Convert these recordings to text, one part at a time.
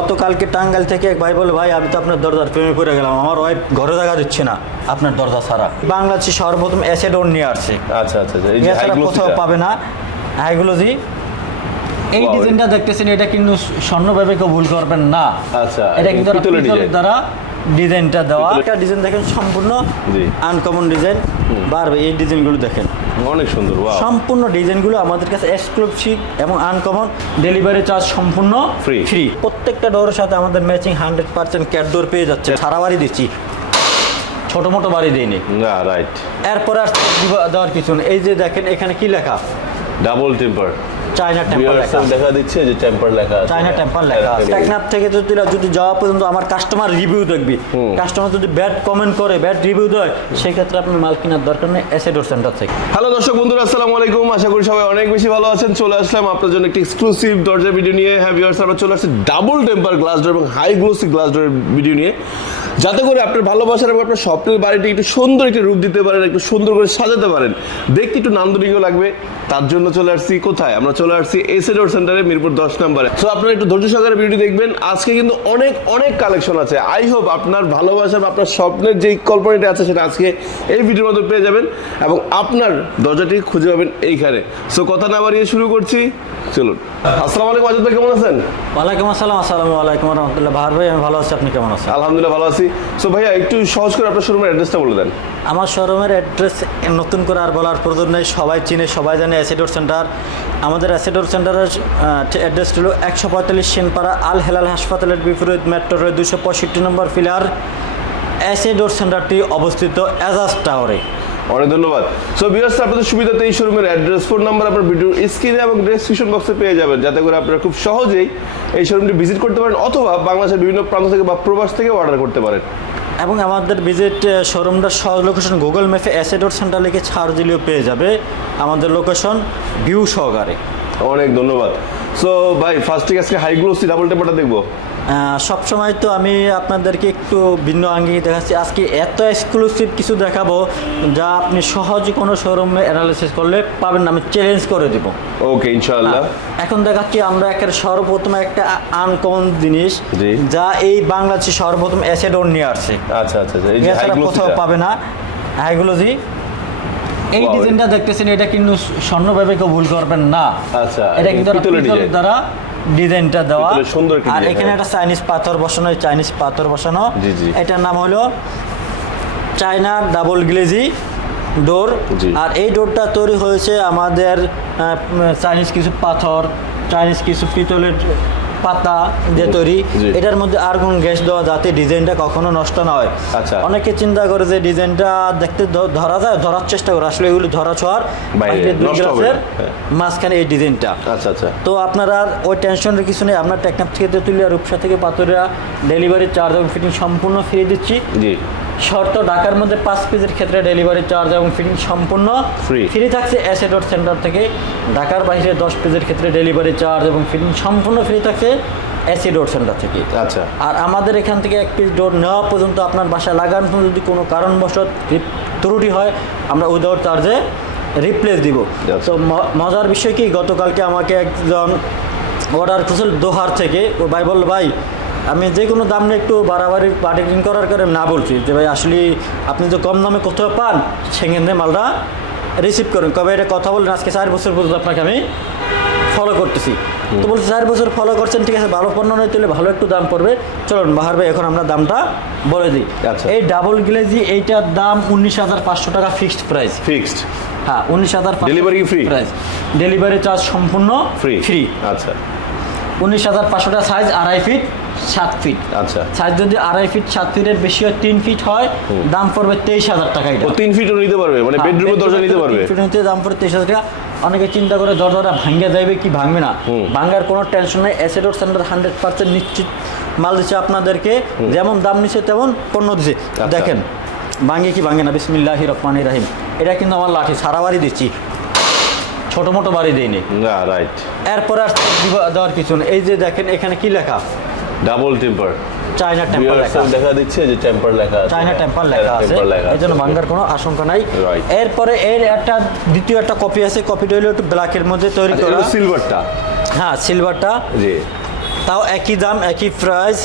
গতকালকে টাঙ্গাইল থেকে এক ভাই বলে ভাই আমি তো আপনার দরজার প্রেমে পড়ে গেলাম। আমার ওয়াইফ ঘরে দেখা দিচ্ছে না আপনার দরজা ছাড়া। বাংলাদেশে সর্বপ্রথম অ্যাসেডোর নিয়ে আসছে। আচ্ছা আচ্ছা আচ্ছা। এই যে এছাড়া কোথাও পাবে না। হাইগুলোজি এই ডিজাইনটা দেখতেছেন এটা কিন্তু স্বর্ণভাবে কেউ ভুল করবেন না। আচ্ছা, এটা কিন্তু দ্বারা ডিজাইনটা দেওয়া। একটা ডিজাইন দেখেন সম্পূর্ণ জি। আনকমন ডিজাইন বাড়বে এই ডিজাইনগুলো দেখেন। অনেক সুন্দর সম্পূর্ণ ডিজাইনগুলো আমাদের কাছে এক্সক্লুসিভ এবং আনকমন ডেলিভারি চার্জ সম্পূর্ণ ফ্রি ফ্রি প্রত্যেকটা ডোরের সাথে আমাদের matching hundred percent cat door পেয়ে যাচ্ছে। সারা বাড়ি দিচ্ছি। ছোট মোটো বাড়ি দিইনি। না রাইট এরপরে আর দেওয়ার কিছু নেই। এই যে দেখেন এখানে কি লেখা? ডাবল টেম্পার চায়না টেম্পার লেখা দেখা দিচ্ছে যে টেম্পার লেখা চায়না টেম্পার লেখা টেকনাফ থেকে যদি যদি যাওয়া পর্যন্ত আমার কাস্টমার রিভিউ দেখবি। কাস্টমার যদি ব্যাড কমেন্ট করে ব্যাড রিভিউ দেয় সেই ক্ষেত্রে আপনার মাল কেনার দরকার নেই সেন্টার থেকে। হ্যালো দর্শক বন্ধুরা আসসালামু আলাইকুম। আশা করি সবাই অনেক বেশি ভালো আছেন। চলে আসলাম আপনার জন্য একটি এক্সক্লুসিভ দরজা ভিডিও নিয়ে। হ্যাঁ ভিউয়ার্স আমরা চলে আসছি ডাবল টেম্পার গ্লাস ডোর এবং হাই গ্লোসি গ্লাস ডোরের ভিডিও নিয়ে। যাতে করে আপনার ভালোবাসার এবং আপনার স্বপ্নের বাড়িটি একটু সুন্দর একটি রূপ দিতে পারেন একটু সুন্দর করে সাজাতে পারেন। দেখতে একটু নান্দনিকও লাগবে। তার জন্য চলে আসছি কোথায়? আমরা চলে আসছি এসে রোড সেন্টারে মিরপুর দশ নম্বরে। সো আপনারা একটু ধৈর্য সহকারে ভিডিও দেখবেন। আজকে কিন্তু অনেক অনেক কালেকশন আছে। আই হোপ আপনার ভালোবাসা বা আপনার স্বপ্নের যেই কল্পনাটি আছে সেটা আজকে এই ভিডিওর মধ্যে পেয়ে যাবেন এবং আপনার দরজাটি খুঁজে পাবেন এইখানে। সো কথা না বাড়িয়ে শুরু করছি। চলুন। আসসালামু আলাইকুম আজাদ ভাই কেমন আছেন? ওয়ালাইকুম আসসালাম আসসালামু আলাইকুম রহমতুল্লাহ। ভার ভাই আমি ভালো আছি আপনি কেমন আছেন? আলহামদুলিল্লাহ ভালো আছি। সো ভাইয়া, একটু সহজ করে আপনার শোরুমের অ্যাড্রেসটা বলে দেন। আমার শোরুমের অ্যাড্রেস নতুন করে আর বলার প্রয়োজন নেই। সবাই চিনে, সবাই জানে অ্যাসিডোর সেন্টার আমাদের অ্যাসিডোর সেন্টারের অ্যাড্রেস হলো একশো পঁয়তাল্লিশ সেনপাড়া আল হেলাল হাসপাতালের বিপরীত মেট্রো রোড দুশো পঁয়ষট্টি নম্বর ফিলার। অ্যাসিডোর সেন্টারটি অবস্থিত এজাজ টাওয়ারে অনেক ধন্যবাদ। সো ভিউয়ার্স আপনাদের সুবিধাতে এই শোরুমের অ্যাড্রেস ফোন নাম্বার আপনার ভিডিওর স্ক্রিনে এবং ডেসক্রিপশন বক্সে পেয়ে যাবেন। যাতে করে আপনারা খুব সহজেই এই শোরুমটি ভিজিট করতে পারেন অথবা বাংলাদেশের বিভিন্ন প্রান্ত থেকে বা প্রবাস থেকে অর্ডার করতে পারেন। এবং আমাদের ভিজিট শোরুমটার সহজ লোকেশন গুগল ম্যাপে অ্যাসিডোর সেন্টার লিখে ছাড় দিলেও পেয়ে যাবে আমাদের লোকেশন ভিউ সহকারে অনেক ধন্যবাদ। সো ভাই ফার্স্ট আজকে হাই গ্লোসি ডাবল টেম্পারটা দেখব। সব সময় তো আমি আপনাদেরকে একটু ভিন্ন আঙ্গিকে দেখাচ্ছি। আজকে এত এক্সক্লুসিভ কিছু দেখাবো যা আপনি সহজে কোনো শোরুমে অ্যানালিসিস করলে পাবেন আমি চ্যালেঞ্জ করে দেব। ওকে ইনশাআল্লাহ। এখন দেখাচ্ছি আমরা একের সর্বপ্রথম একটা আনকমন জিনিস যা এই বাংলাদেশে সর্বপ্রথম অ্যাসেডোর নিয়ে আসছে। আচ্ছা আচ্ছা আচ্ছা এই যে কোথাও পাবে না। হাইগুলোজি এই ডিজাইনটা দেখতেছেন এটা কিন্তু স্বর্ণভাবে কেউ ভুল করবেন না। আচ্ছা, এটা কিন্তু পিতলের দ্বারা ডিজাইনটা দেওয়া সুন্দর আর এখানে হ্যাঁ। একটা চাইনিজ পাথর বসানো চাইনিজ পাথর বসানো। এটার নাম হলো চায়না ডাবল গ্লেজি ডোর আর এই ডোরটা তৈরি হয়েছে আমাদের চাইনিজ কিছু পাথর চাইনিজ কিছু পিতলের পাতা দিয়ে তৈরি এটার মধ্যে আর কোন গ্যাস দেওয়া যাতে ডিজাইনটা কখনো নষ্ট না হয়। আচ্ছা। অনেকে চিন্তা করে যে ডিজাইনটা দেখতে ধরা যায় ধরার চেষ্টা করে আসলে এগুলো ধরা ছোঁয়ার বাইরে, দুই গ্লাসের হ্যাঁ। মাঝখানে এই ডিজাইনটা। আচ্ছা আচ্ছা। তো আপনারা আর ওই টেনশনের কিছু নেই আপনার টেকনাফ থেকে তেঁতুলিয়া রূপসা থেকে পাথরিয়া ডেলিভারি চার্জ এবং ফিটিং সম্পূর্ণ ফ্রি দিচ্ছি। জি। শর্ত ঢাকার মধ্যে পাঁচ পিসের ক্ষেত্রে ডেলিভারি চার্জ এবং ফিটিং সম্পূর্ণ ফ্রি ফ্রি থাকছে অ্যাসেডর সেন্টার থেকে। ঢাকার বাইরে দশ পিসের ক্ষেত্রে ডেলিভারি চার্জ এবং ফিটিং সম্পূর্ণ ফ্রি থাকছে অ্যাসিডোর সেন্টার থেকে। আচ্ছা। আর আমাদের এখান থেকে এক পিস ডোর নেওয়া পর্যন্ত আপনার বাসায় লাগানো যদি কোনো কারণবশত ত্রুটি হয় আমরা উইদাউট চার্জে রিপ্লেস দিব। আচ্ছা। তো মজার বিষয় কি? গতকালকে আমাকে একজন অর্ডার করেছিল দোহার থেকে। ও ভাই বলল ভাই আমি যে কোনো দাম নিয়ে একটু বাড়াবাড়ি বার্গেনিং করার করে না বলছি যে ভাই আসলে আপনি যে কম দামে কোথাও পান সেখানে মালটা রিসিভ করুন। কবে এটা কথা বললেন আজকে চার বছর পর্যন্ত আপনাকে আমি ফলো করতেছি। তো বলছি চার বছর ফলো করছেন ঠিক আছে ভালো পণ্য নয় তাহলে ভালো একটু দাম পড়বে। চলুন বাহার ভাই এখন আমরা দামটা বলে দিই। আচ্ছা। এই ডাবল গ্লেজি এইটার দাম উনিশ হাজার পাঁচশো টাকা ফিক্সড প্রাইস ফিক্সড হ্যাঁ উনিশ হাজার delivery free price delivery charge সম্পূর্ণ ফ্রি ফ্রি আচ্ছা। উনিশ হাজার পাঁচশো টাকা সাইজ আড়াই ফিট সাত ফিট আচ্ছা। সাইজ যদি আড়াই ফিট সাত ফিটের বেশি হয় তিন ফিট হয় দাম পড়বে তেইশ হাজার টাকা এটা। তিন ফিটও নিতে পারবে মানে বেডরুমের দরজা নিতে পারবে? ফিট দাম পড়ে তেইশ হাজার টাকা। অনেকে চিন্তা করে দরজাটা ভাঙ্গে যাবে কি ভাঙবে না। ভাঙ্গার কোনো টেনশন নেই অ্যাসেডোর সেন্টার হান্ড্রেড পার্সেন্ট নিশ্চিত মাল দিচ্ছে আপনাদেরকে। যেমন দাম নিচ্ছে তেমন পণ্য দিচ্ছে। দেখেন ভাঙ্গে কি ভাঙে না? বিসমিল্লাহি রহমান রাহিম। এটা কিন্তু আমার লাঠি সারা বাড়ি দিচ্ছি। ছোট মোটো বাড়ি দিইনি। না রাইট এরপরে আর দেওয়ার কিছু নেই। এই যে দেখেন এখানে কি লেখা? ডাবল টেম্পার চায়না টেম্পার লেখা। দেখা দিচ্ছে যে টেম্পার লেখা আছে। চায়না টেম্পার লেখা আছে। টেম্পার লেখা এই জন্য আছে। কোনো আশঙ্কা নাই. এরপরে এর একটা দ্বিতীয় একটা কপি আছে। কপিটা হলো একটু ব্ল্যাকের মধ্যে তৈরি আচ্ছা, করা। সিলভারটা হ্যাঁ সিলভারটা জি। তাও একই দাম একই প্রাইস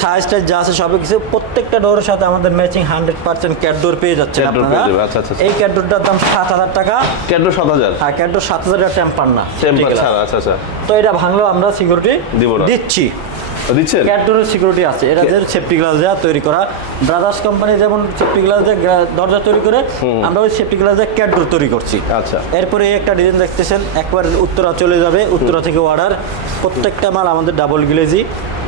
সাইজটা যা আছে সব কিছু প্রত্যেকটা ডোরের সাথে আমাদের ম্যাচিং হান্ড্রেড পার্সেন্ট ক্যাটডোর পেয়ে যাচ্ছেন door আপনারা। আচ্ছা, আচ্ছা। এই ক্যাটডোরটার দাম সাত হাজার টাকা। ক্যাডো সাত হাজার? আর ক্যাটডোর সাত হাজার টাকা টেম্পার না। আচ্ছা আচ্ছা। তো এটা ভাঙলেও আমরা সিকিউরিটি দিব দিচ্ছি। দিচ্ছেন? ক্যাটডোরের সিকিউরিটি আছে। এটা যে সেফটি গ্লাস দেওয়া তৈরি করা। ব্রাদার্স কোম্পানি যেমন সেফটি গ্লাস দিয়ে দরজা তৈরি করে আমরা ওই সেফটি গ্লাস দিয়ে ক্যাটডোর তৈরি করছি। আচ্ছা। এরপরে একটা ডিজাইন দেখতেছেন একবার উত্তরা চলে যাবে উত্তরা থেকে অর্ডার প্রত্যেকটা মাল আমাদের double glazy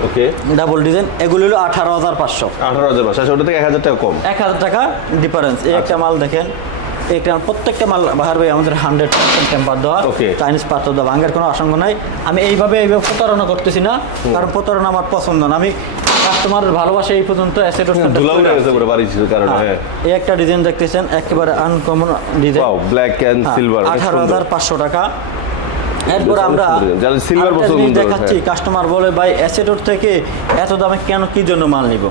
okay double design এগুলো হলো আঠারো হাজার পাঁচশো। আঠারো হাজার পাঁচশো আচ্ছা ওটা থেকে এক হাজার টাকা কম। এক হাজার টাকা ডিফারেন্স এই একটা মাল দেখেন। একটা প্রত্যেকটা মাল বাহার ভাই আমাদের হান্ড্রেড পার্সেন্ট টেম্পার দেওয়া চাইনিজ পাথর দেওয়া ভাঙ্গার কোনো আশঙ্কা নাই। আমি এইভাবে এইভাবে প্রতারণা করতেছি না কারণ প্রতারণা আমার পছন্দ না। আমি কাস্টমারের ভালোবাসা এই পর্যন্ত অ্যাসেট হ্যাঁ এই একটা ডিজাইন দেখতেছেন একেবারে uncommon design black and silver আঠারো হাজার পাঁচশো টাকা। এরপর আমরা যারা জিনিস করে, দেখাচ্ছি হ্যাঁ। কাস্টমার বলে ভাই অ্যাসেটোর থেকে এত দামে কেন কি জন্য মাল নিব?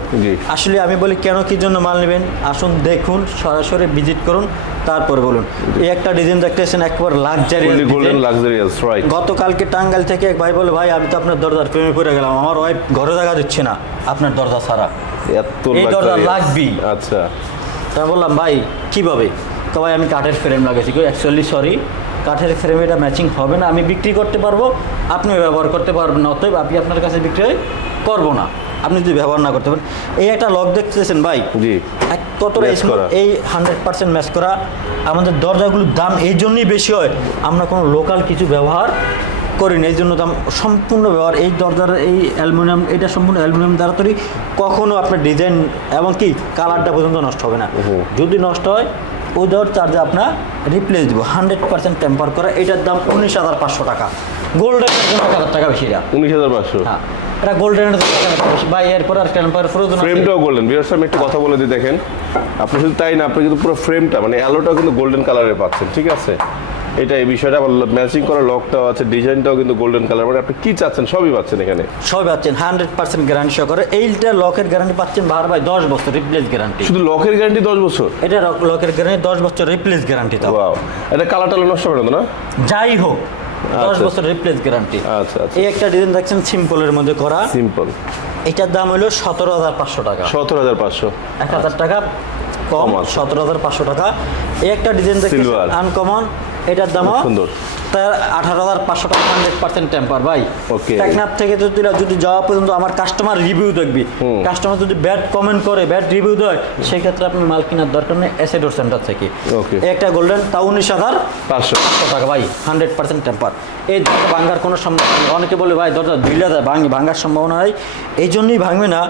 আসলে আমি বলি কেন কি জন্য মাল নেবেন? আসুন দেখুন সরাসরি ভিজিট করুন তারপরে বলুন। এই একটা ডিজাইন দেখতেছেন একবার লাক্সারি গোল্ডেন লাক্সারিয়াস রাইট গতকালকে টাঙ্গাইল থেকে এক ভাই বলে ভাই আমি তো আপনার দরজার প্রেমে পড়ে গেলাম আমার ওয়াইফ ঘরে দেখা দিচ্ছে না আপনার দরজা ছাড়া। এত দরজা। লাগবেই। আচ্ছা। তা বললাম ভাই কীভাবে? তো ভাই আমি কাঠের ফ্রেম লাগাইছি অ্যাকচুয়ালি সরি কাঠের ফ্রেমে এটা ম্যাচিং হবে না। আমি বিক্রি করতে পারব আপনি ব্যবহার করতে পারবেন না অতএব আমি আপনার কাছে বিক্রি করব না। আপনি যদি ব্যবহার না করতে পারেন। এই একটা লক দেখতেছেন ভাই? জি। কতটা। এই হান্ড্রেড পার্সেন্ট ম্যাচ করা। আমাদের দরজাগুলোর দাম এই জন্যই বেশি হয়। আমরা কোনো লোকাল কিছু ব্যবহার করি না। এই জন্য দাম সম্পূর্ণ ব্যবহার। এই দরজার এই অ্যালুমিনিয়াম এটা সম্পূর্ণ অ্যালুমিনিয়াম দ্বারা তৈরি। কখনো আপনার ডিজাইন এবং কি? কালারটা পর্যন্ত নষ্ট হবে না। যদি নষ্ট হয় দর চার্জে আপনার রিপ্লেস দেবো। হান্ড্রেড পার্সেন্ট টেম্পার করা এটার দাম উনিশ হাজার পাঁচশো টাকা। গোল্ডেন জন্য এক হাজার টাকা বেশি এটা। উনিশ হাজার পাঁচশো। হ্যাঁ এটা গোল্ডেনের ভাই এরপর আর টেম্পার ফ্রোজন? ফ্রেমটাও গোল্ডেন বিয়ার্স আমি একটু কথা বলে দিই দেখেন। আপনি শুধু তাই না আপনি কিন্তু পুরো ফ্রেমটা মানে অ্যালোটা কিন্তু গোল্ডেন কালারের পাচ্ছেন ঠিক আছে? এটা এই বিষয়টা আবার ম্যাচিং করা লকটাও আছে ডিজাইনটাও কিন্তু গোল্ডেন কালার মানে আপনি কি চাচ্ছেন সবই পাচ্ছেন এখানে। সবাই পাচ্ছেন হান্ড্রেড পার্সেন্ট গ্যারান্টি সহকারে। এইটা লকের গ্যারান্টি পাচ্ছেন বাহার ভাই দশ বছর রিপ্লেস গ্যারান্টি শুধু লকের গ্যারান্টি দশ বছর? এটা লকের গ্যারান্টি দশ বছর রিপ্লেস গ্যারান্টি তো। এটা কালার টালার নষ্ট হবে না? যাই হোক দশ আচ্ছা। বছর রিপ্লেস গ্যারান্টি আচ্ছা আচ্ছা। এই একটা ডিজাইন দেখছেন সিম্পলের মধ্যে করা। সিম্পল এটার দাম হলো সতেরো হাজার পাঁচশো টাকা। সতেরো হাজার পাঁচশো। এক হাজার টাকা কম সতেরো হাজার পাঁচশো টাকা। এই একটা ডিজাইন দেখছেন। আনকমন এটার দাম সুন্দর। তার আঠারো হাজার পাঁচশো টাকা হান্ড্রেড পার্সেন্ট টেম্পার ভাই. টেকনাফ থেকে যদি যদি যাওয়া পর্যন্ত আমার কাস্টমার রিভিউ দেখবি কাস্টমার যদি ব্যাড কমেন্ট করে ব্যাড রিভিউ দেয় সেক্ষেত্রে আপনি মাল কেনার দরকার নেই অ্যাসেডোর সেন্টার থেকে. এই একটা গোল্ডেন তা উনিশ হাজার পাঁচশো। টাকা ভাই হান্ড্রেড পার্সেন্ট টেম্পার এই দরজা কোনো সম্ভাবনা অনেকে বলে ভাই দরজা ধুইলা যায় ভাঙি ভাঙ্গার সম্ভাবনা নাই। এই জন্যই ভাঙবে না।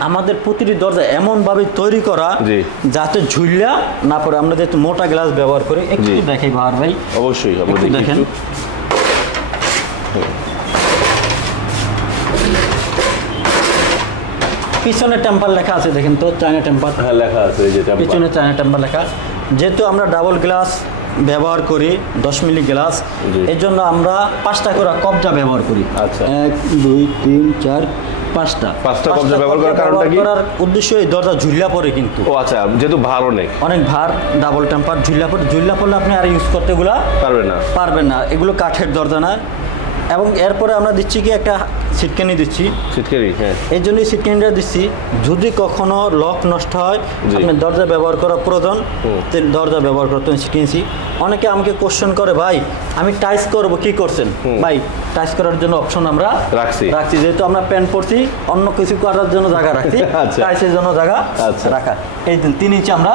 আমাদের প্রতিটি দরজা এমনভাবে তৈরি করা। যাতে ঝুললা না পরে আমরা যেহেতু মোটা গ্লাস ব্যবহার করি একটু। দেখাই বাহার ভাই। অবশ্যই একটু দেখেন। পিছনে টেম্পার লেখা আছে দেখেন তো চায়না টেম্পার। হ্যাঁ লেখা আছে এই যেটা পিছনে চায়না টেম্পার লেখা যেহেতু আমরা ডাবল গ্লাস ব্যবহার করি দশ মিলি গ্লাস এর জন্য আমরা পাঁচটা করে কবজা ব্যবহার করি। আচ্ছা। এক দুই তিন চার পাঁচটা। পাঁচটা কবজা ব্যবহার করার কারণটা কি? করার উদ্দেশ্য এই দরজা পড়ে কিন্তু। ও আচ্ছা যেহেতু ভার অনেক অনেক ভার ডাবল টেম্পার পড়ে পড়লে আপনি আর ইউজ করতে এগুলা পারবে না। পারবেন না। এগুলো কাঠের দরজা না এবং এরপরে আমরা দিচ্ছি কি একটা সিটকানি দিচ্ছি শীতকারি হ্যাঁ এই জন্যই সিটকানিটা দিচ্ছি যদি কখনো লক নষ্ট হয়। আপনি দরজা ব্যবহার করা প্রয়োজন। দরজা ব্যবহার করতে শিখিয়েছি অনেকে আমাকে কোশ্চেন করে ভাই আমি টাইস করব কি করছেন ভাই টাইস করার জন্য অপশন আমরা রাখছি। রাখছি যেহেতু আমরা প্যান্ট পরছি অন্য কিছু করার জন্য জায়গা রাখছি আচ্ছা। টাইসের জন্য জায়গা আচ্ছা। রাখা এই তিন ইঞ্চি আমরা।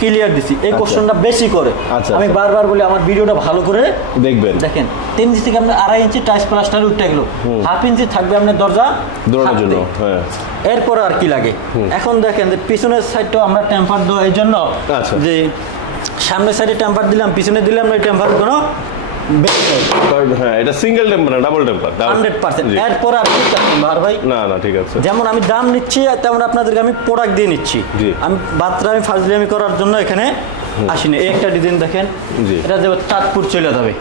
ক্লিয়ার দিছি এই আচ্ছা। কোশ্চেনটা বেশি করে আচ্ছা, আমি আচ্ছা। বারবার বলি আমার ভিডিওটা ভালো করে দেখবেন দেখেন তিন ইঞ্চি থেকে আপনি আড়াই ইঞ্চি টাইস প্লাস্টার উঠে গেলো হাফ ইঞ্চি থাকবে আপনার দরজা দৌড়ানোর জন্য। হ্যাঁ। এরপর আর কি লাগে? এখন দেখেন যে পিছনের সাইডটাও আমরা টেম্পার দেওয়া এই জন্য আচ্ছা। যে সামনের সাইডে টেম্পার দিলাম পিছনে দিলাম না টেম্পার কোনো হ্যাঁ এটা সিঙ্গেল টেম্পার না ডাবল টেম্পার এরপর আপনি বার ভাই? না না ঠিক আছে। যেমন আমি দাম নিচ্ছি তেমন আপনাদেরকে আমি প্রোডাক্ট দিয়ে নিচ্ছি। আমি ফাজলামি করার জন্য এখানে আসিনি। এই একটা ডিজাইন দেখেন। এটা যে চাঁদপুর চলে যাবে।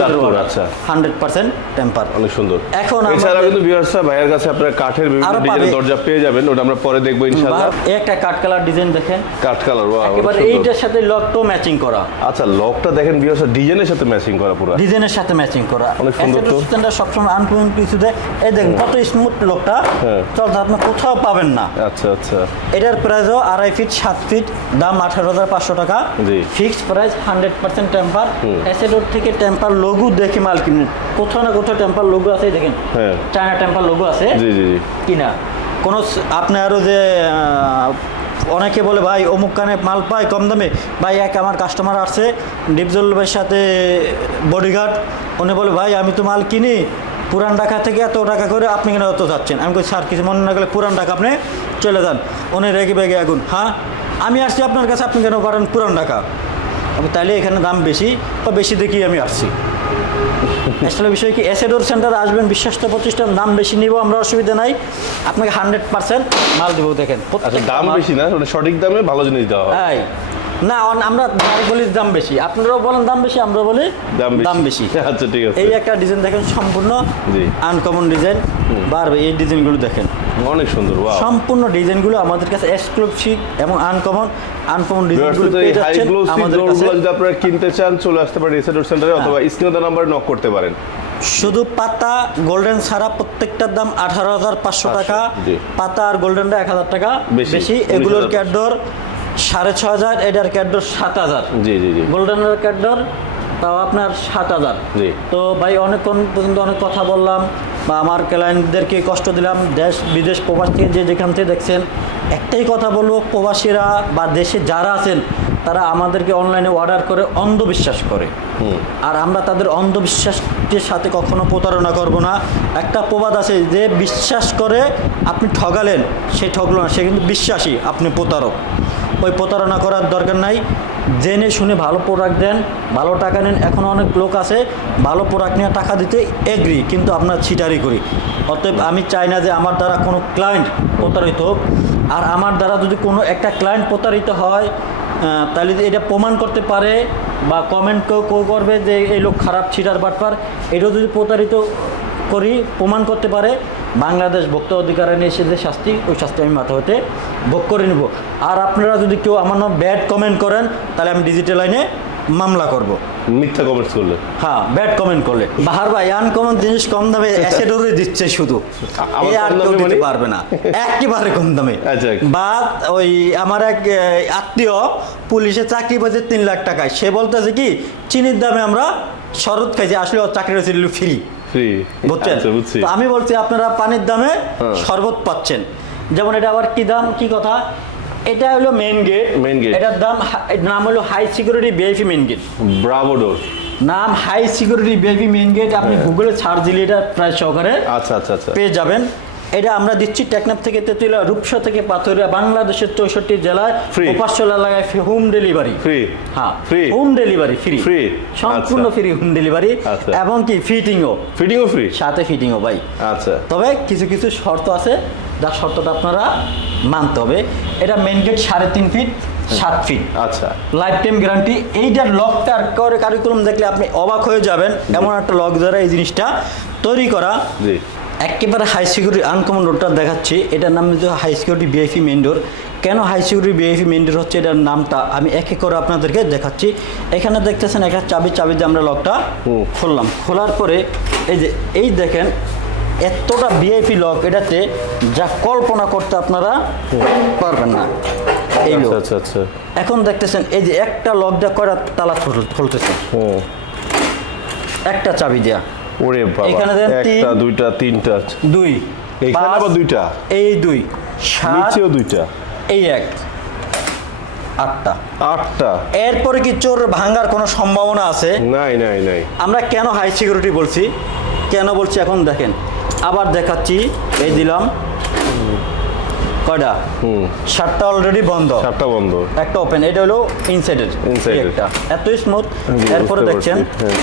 চাঁদপুর আচ্ছা। হান্ড্রেড পার্সেন্ট টেম্পার অনেক সুন্দর। এখন এছাড়া কিন্তু ভিউয়ার্সরা ভাইয়ের কাছে আপনারা কাঠের বিভিন্ন আরও দরজা পেয়ে যাবেন ওটা আমরা পরে দেখব ইনশাআল্লাহ। একটা কাঠ কালার ডিজাইন দেখেন। কাঠ কালার একেবারে এইটার সাথে লকটাও ম্যাচিং করা। আচ্ছা লকটা দেখেন ভিউয়ার্সরা ডিজাইনের সাথে ম্যাচিং করা পুরো। ডিজাইনের সাথে ম্যাচিং করা। অনেক সুন্দর তো। স্ট্যান্ডার্ড সবসময় আনকমন কিছু দেয়। এই দেখেন কত স্মুথ লোকটা হ্যাঁ। চলতে আপনি কোথাও পাবেন না। আচ্ছা আচ্ছা। এটার প্রাইসও আড়াই ফিট সাত ফিট দাম আঠারো হাজার পাঁচশো টাকা। Fixed price hundred percent temper অ্যাসেডোর থেকে টেম্পার লঘু দেখে মাল কিনুন কোথাও না কোথাও টেম্পার লঘু আছে দেখেন। হ্যাঁ। চায়না টেম্পার লঘু আছে। জি জি জি। কিনা। কোনো আরও যে অনেকে বলে ভাই অমুক কানে মাল পায় কম দামে। ভাই এক আমার কাস্টমার আসছে ডিপজল ভাইয়ের সাথে বডিগার্ড উনি বলে ভাই আমি তো মাল কিনি পুরান ঢাকা থেকে এত টাকা করে আপনি কেন অত যাচ্ছেন? আমি কই স্যার কিছু মনে না গেলে পুরান ঢাকা আপনি চলে যান। উনি রেগে বেগে আগুন হ্যাঁ আমি আসছি আপনার কাছে আপনি কেন করেন পুরান ঢাকা? আমি তাইলে এখানে দাম বেশি বা বেশি দেখি আমি আসছি। আসলে বিষয় কি এসেডোর সেন্টারে আসবেন বিশ্বস্ত প্রতিষ্ঠান দাম বেশি নিব আমরা অসুবিধা নাই। আপনাকে হান্ড্রেড পার্সেন্ট মাল দেবো দেখেন। আচ্ছা দাম বেশি না মানে সঠিক দামে ভালো জিনিস দেওয়া হয়। না আমরা বলি দাম বেশি। আপনারাও বলেন দাম বেশি আমরা বলি দাম বেশি। আচ্ছা ঠিক আছে। এই একটা ডিজাইন দেখেন সম্পূর্ণ আনকমন ডিজাইন বাড়বে এই ডিজাইনগুলো দেখেন। অনেক সুন্দর সম্পূর্ণ ডিজাইনগুলো আমাদের কাছে এক্সক্লুসিভ এবং আনকমন আনকমন ডিজাইনগুলো পেয়ে যাচ্ছেন আমাদের কাছে। যদি আপনারা কিনতে চান চলে আসতে পারেন এসএডোর সেন্টারে অথবা স্ক্রিনে নাম্বার নক করতে পারেন। শুধু পাতা গোল্ডেন ছাড়া প্রত্যেকটার দাম আঠারো হাজার পাঁচশো টাকা। পাতা আর গোল্ডেনটা এক হাজার টাকা। বেশি, এগুলোর। ক্যাডর সাড়ে ছ হাজার এটার ক্যাডর সাত হাজার। জি জি জি। গোল্ডেনের ক্যাডর তাও আপনার সাত হাজার। জি। তো ভাই অনেকক্ষণ পর্যন্ত অনেক কথা বললাম। বা আমার ক্লায়েন্টদেরকে কষ্ট দিলাম দেশ বিদেশ প্রবাস থেকে যে যেখান থেকে দেখছেন একটাই কথা বলব প্রবাসীরা বা দেশে যারা আছেন তারা আমাদেরকে অনলাইনে অর্ডার করে অন্ধবিশ্বাস করে। আর আমরা তাদের অন্ধবিশ্বাসের সাথে কখনো প্রতারণা করব না। একটা প্রবাদ আছে যে বিশ্বাস করে আপনি ঠগালেন সে ঠগলো না সে কিন্তু বিশ্বাসী আপনি প্রতারক। ওই প্রতারণা করার দরকার নাই। জেনে শুনে ভালো প্রোডাক্ট দেন, ভালো টাকা নেন। এখন অনেক লোক আছে, ভালো প্রোডাক্ট নিয়ে টাকা দিতে এগ্রি কিন্তু আপনার ছিটারি করি। অতএব আমি চাই না যে আমার দ্বারা কোনো ক্লায়েন্ট প্রতারিত হোক। আর আমার দ্বারা যদি কোনো একটা ক্লায়েন্ট প্রতারিত হয় তাহলে এটা প্রমাণ করতে পারে বা কমেন্ট কেউ কেউ করবে যে এই লোক খারাপ ছিটার বাটপার এটাও যদি প্রতারিত করি, প্রমাণ করতে পারে বাংলাদেশ ভোক্তা অধিকার আইনে এসে যে শাস্তি ওই শাস্তি আমি মাথা হতে ভোগ করে নেব। আর আপনারা যদি কেউ আমার নাম ব্যাড কমেন্ট করেন তাহলে আমি ডিজিটাল আইনে মামলা করব। মিথ্যা কমেন্টস করলে? হ্যাঁ ব্যাড কমেন্ট করলে। বাহার ভাই আনকমন জিনিস কম দামে অ্যাসেডোরে দিচ্ছে শুধু। এ আর কেউ দিতে মানে? পারবে না। একেবারে কম দামে। আচ্ছা। বা ওই আমার এক আত্মীয় পুলিশে চাকরি পেয়েছে তিন লাখ টাকায়। সে বলতেছে কি চিনির দামে আমরা শরৎ খাইছি আসলে ওর চাকরি হয়েছিল ফ্রি ফ্রি বুঝছেন? আচ্ছা তো আমি বলছি আপনারা পানির দামে হ্যাঁ। শরবত পাচ্ছেন। যেমন এটা আবার কি দাম? কি কথা? এটা হলো মেন গেট মেন গেট এটার দাম এর নাম হলো high security VIP main gate bravo door নাম high security VIP main gate আপনি গুগলে সার্চ দিলে এটা প্রায় সহকারে আচ্ছা আচ্ছা আচ্ছা। পেয়ে যাবেন। এটা আমরা দিচ্ছি টেকনাফ থেকে তেতুলিয়া রূপসা থেকে পাথরিয়া বাংলাদেশের চৌষট্টি জেলায়। উপাসল এলাকায় হোম ডেলিভারি ফ্রি হ্যাঁ free home delivery free free সম্পূর্ণ। Free home delivery. এবং কি ফিটিংও ফিটিংও ফ্রি সাথে ফিটিংও ভাই। আচ্ছা। তবে কিছু কিছু শর্ত আছে যার শর্তটা আপনারা মানতে হবে। এটা মেন গেট সাড়ে তিন ফিট সাত ফিট আচ্ছা। লাইফ টাইম গ্যারান্টি এইটার লকটা করে কারিকুলাম দেখলে আপনি অবাক হয়ে যাবেন। এমন একটা লক দ্বারা এই জিনিসটা তৈরি করা। জি। একেবারে হাই সিকিউরিটি আনকমন রোডটা দেখাচ্ছি। এটার নাম হচ্ছে high security VIP main door কেন high security VIP main door হচ্ছে? এটার নামটা আমি এক এক করে আপনাদেরকে দেখাচ্ছি। এখানে দেখতেছেন একটা চাবি চাবি দিয়ে আমরা লকটা। খুললাম। খোলার পরে এই যে এই দেখেন এতটা বিআইপি লক এটাতে যা কল্পনা করতে আপনারা পারবেন না। এই আচ্ছা লক আচ্ছা আচ্ছা। এখন দেখতেছেন এই যে একটা লক দিয়ে কয়টা তালা খুলতেছে? একটা চাবি দেয়া। ওরে বাবা এখানে একটা দুইটা তিনটা। দুই এইখানে আবার দুইটা? এই দুই নিচেও দুইটা। এই এক আটটা। আটটা। এরপরে কি চোর ভাঙার কোনো সম্ভাবনা আছে? নাই নাই নাই। আমরা কেন হাই সিকিউরিটি বলছি? কেন বলছি এখন দেখেন। আবার দেখাচ্ছি এই দিলাম। কয়টা? হুম। সাতটা অলরেডি বন্ধ। সাতটা বন্ধ। একটা ওপেন এটা হলো Inside এর। একটা। এত স্মুথ এরপরে দেখছেন হ্যাঁ।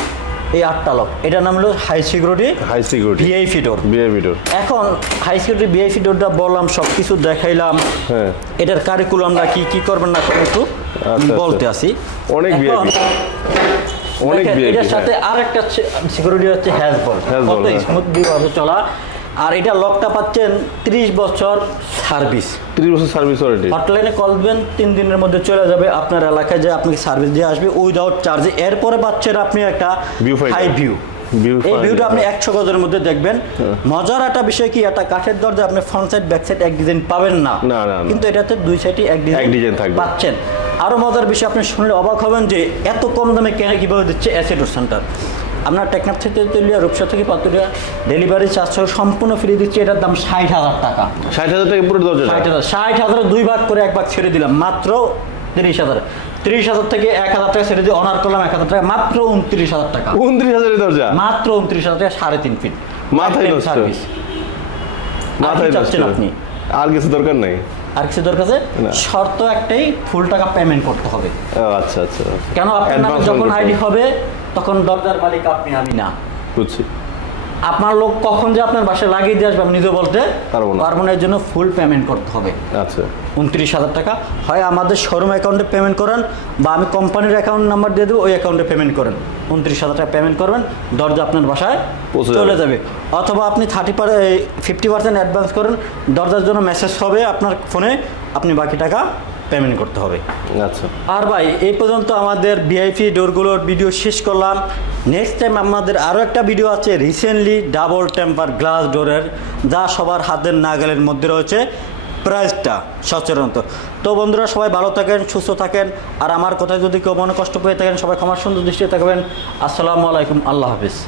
এই আটটা লক এটার নাম হলো high security high security VIP door বিয়ে ভিডিও এখন হাই সিকিউরিটি বিআইপি ডোরটা বললাম সব কিছু দেখাইলাম। হ্যাঁ। এটার কারিকুলামটা কি কি করবেন না করবেন একটু আচ্ছা। বলতে আসি। অনেক VIP অনেক VIP, এটার সাথে হ্যাঁ। আরেকটা সিকিউরিটি হচ্ছে হ্যাজবল Hasball, কত হ্যাঁ। স্মুথলি ভাবে চলা। আর এটা লকটা পাচ্ছেন 30 বছর সার্ভিস ত্রিশ বছর সার্ভিস ওয়ারেন্টি হটলাইনে কল দিবেন দিনের মধ্যে চলে যাবে আপনার এলাকায় যে আপনাকে সার্ভিস দিয়ে আসবে উইদাউট চার্জে এরপরে পাচ্ছেন আপনি একটা হাই ভিউ এই ভিউটা আপনি হ্যাঁ। একশো গজের মধ্যে দেখবেন। মজার একটা বিষয় কি একটা কাঠের দরজা আপনি ফ্রন্ট সাইড ব্যাক সাইড এক ডিজাইন পাবেন না। কিন্তু এটাতে দুই সাইডই এক ডিজাইন। পাচ্ছেন। আরও মজার বিষয় আপনি শুনলে অবাক হবেন যে এত কম দামে কেন কীভাবে দিচ্ছে অ্যাসিডোর সেন্টার আপনার টেকনাফ থেকে তেলিয়া রূপসা থেকে পাতুরিয়া ডেলিভারি চার্জ সহ সম্পূর্ণ ফ্রি দিচ্ছি। এটার দাম ষাট হাজার টাকা। ষাট হাজার টাকা পুরো দরজা ষাট হাজার। ষাট হাজার দুই ভাগ করে এক ভাগ ছেড়ে দিলাম। মাত্র তিরিশ হাজার। তিরিশ হাজার থেকে এক হাজার টাকা ছেড়ে দিয়ে অনার করলাম এক হাজার টাকা। মাত্র উনত্রিশ হাজার টাকা। উনত্রিশ হাজারের দরজা? মাত্র উনত্রিশ হাজার টাকা সাড়ে তিন ফিট মাথায়। সার্ভিস মাথায় চাচ্ছেন আপনি? আর কিছু দরকার নাই? আর কিছু দরকার আছে? শর্ত একটাই ফুল টাকা পেমেন্ট করতে হবে। আচ্ছা আচ্ছা কেন আপনার যখন আইডি হবে। তখন দরজার মালিক আপনি আমি না। বুঝছি। আপনার লোক কখন যে আপনার বাসায় লাগিয়ে দিয়ে আসবে আমি নিজে বলতে পারব না। পারব না এর জন্য ফুল পেমেন্ট করতে হবে। আচ্ছা। উনত্রিশ হাজার টাকা। হয় আমাদের শোরুম অ্যাকাউন্টে পেমেন্ট করেন বা আমি কোম্পানির অ্যাকাউন্ট নাম্বার দিয়ে দেবো ওই অ্যাকাউন্টে পেমেন্ট করেন। উনত্রিশ হাজার টাকা পেমেন্ট করবেন দরজা আপনার বাসায় পৌঁছে চলে যাবে। যাবে। অথবা আপনি thirty per fifty percent advance করেন দরজার জন্য মেসেজ হবে আপনার ফোনে আপনি বাকি টাকা পেমেন্ট করতে হবে। আচ্ছা। আর ভাই এই পর্যন্ত আমাদের ভিআইপি ডোরগুলোর ভিডিও শেষ করলাম। নেক্সট টাইম আমাদের আরও একটা ভিডিও আছে রিসেন্টলি ডাবল টেম্পার গ্লাস ডোরের যা সবার হাতের নাগালের মধ্যে রয়েছে। প্রাইসটা সচেতনত তো। বন্ধুরা সবাই ভালো থাকেন সুস্থ থাকেন। আর আমার কথায় যদি কেউ মনে কষ্ট পেয়ে থাকেন সবাই ক্ষমার সুন্দর দৃষ্টিতে থাকবেন আসসালামু আলাইকুম আল্লাহ হাফিজ।